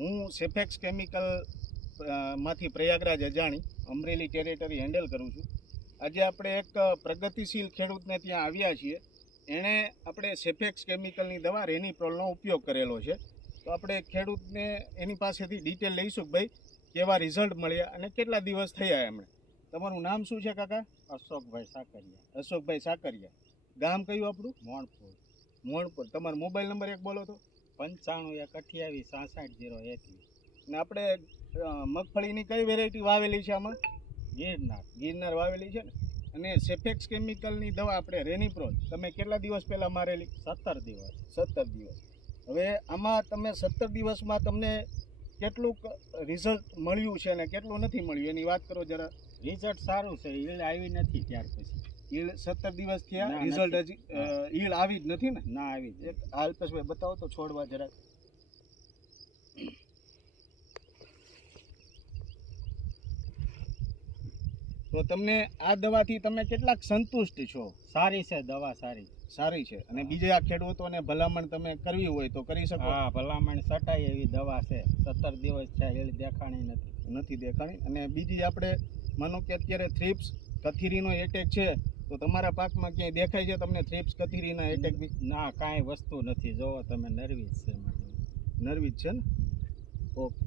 હું સેફેક્સ કેમિકલ માંથી પ્રયાગરાજ અજાણી અમરેલી ટેરેટરી હેન્ડલ કરું છું. આજે આપણે એક પ્રગતિશીલ ખેડૂતને ત્યાં આવ્યા છીએ. એણે આપણે સેફેક્સ કેમિકલની દવા રેનિપ્રોલનો ઉપયોગ કરેલો છે. તો આપણે ખેડૂતને એની પાસેથી ડિટેલ લઈશું કે ભાઈ કેવા રિઝલ્ટ મળ્યા અને કેટલા દિવસ થયા એમણે. તમારું નામ શું છે કાકા? અશોકભાઈ સાકરિયા. અશોકભાઈ સાકરિયા. ગામ કયું આપણું? મોણપુર. મોણપુર. તમારો મોબાઈલ નંબર એક બોલો તો. 95 128 66 021. ને આપણે મગફળીની કઈ વેરાયટી વાવેલી છે આમાં? ગિરનાર વાવેલી છે ને. અને સેફેક્સ કેમિકલની દવા આપણે રેનિપ્રોલ તમે કેટલા દિવસ પહેલાં મારેલી? 17 દિવસ. 17 દિવસ. હવે આમાં તમે 17 દિવસમાં તમને કેટલું રિઝલ્ટ મળ્યું છે અને કેટલું નથી મળ્યું એની વાત કરો જરા. રિઝલ્ટ સારું છે. ઈળ આવી નથી ત્યાર પછી. ઈળ 17 દિવસ થયા, રિઝલ્ટ હજી ઈળ આવી જ નથી ને? ના આવી. એક અલ્પેશભાઈ બતાવો તો છોડવા જરા. તો તમને આ દવાથી તમે કેટલાક સંતુષ્ટ છો? સારી છે દવા, સારી છે. અને બીજા ખેડૂતોને ભલામણ તમે કરવી હોય તો કરી શકો. હા, ભલામણ સટાય એવી દવા છે. 17 દિવસ છે, ઈળ દેખાણી નથી દેખાણી. અને બીજી આપણે માનો કે અત્યારે થ્રિપ્સ કથીરીનો એટેક છે, તો તમારા પાકમાં ક્યાંય દેખાય છે તમને થ્રિપ્સ કથીરીના એટેક બી? ના, કાંઈ વસ્તુ નથી. જોવો તમે, નર્વી જ છે. નર્વી જ છે ને? ઓકે.